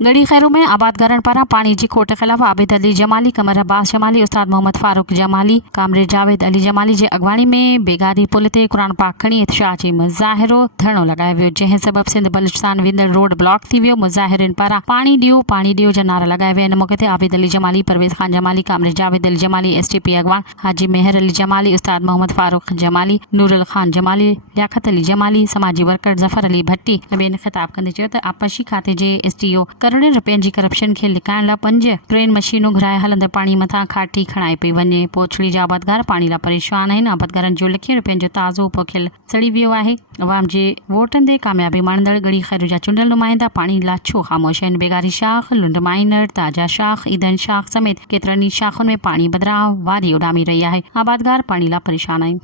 गढ़ी खैरू में आबादगारन पारां पाणी जी खोट खिलाफ आबिद अली जमाली, कमर अब्बास जमाली, उस्ताद मोहम्मद फारूक जमाली, कामरेड जावेद अली जमाली जे अगवाणी में बेगारी पुल ते क़ुरान पाक खणी एहतजाजी मुज़ाहिरो धरणो लगायो वियो, जंहिं सबब सिंध बलूचिस्तान वेंदड़ रोड ब्लॉक थी वियो। मुज़ाहिरनि पारां पाणी ॾियो जा नारा लगाया विया। इन मौके ते आबिद अली जमाली, परवेज़ खान जमाली, कामरेड जावेद अली जमाली, STP अगवान हाजी मेहर अली जमाली, उस्ताद मोहम्मद फारूक जमाली, नूरुल खान जमाली, लियाकत अली जमाली, समाजी वर्कर ज़फर अली भट्टी ॿियनि ख़िताब कंदे चयो त आपशी खाते जे STO करोड़नि रुपयनि जी करप्शन खे लिकाइण लाइ 5 ट्रेन मशीनूं घुराए हलंदड़ पाणी मथां खाटी खणाए पई वञे। पोछड़ी जा आबादगार पाणी लाइ परेशान आहिनि। आबादगारनि जो लखियनि रुपयनि जो ताज़ो पोखियल सड़ी वियो आहे। अवाम जे वोटनि ते कामयाबी माणंदड़ गढ़ी खैरू जा चूंडियल नुमाइंदा पाणी लाइ छो ख़ामोश आहिनि। बेगारी शाख, लुंड माइनर, ताजा शाख, ईदन शाख समेत केतिरनि ई शाखुनि में पाणी बदिरां वारी उॾामी रही आहे। आबादगार पाणी लाइ परेशान आहिनि।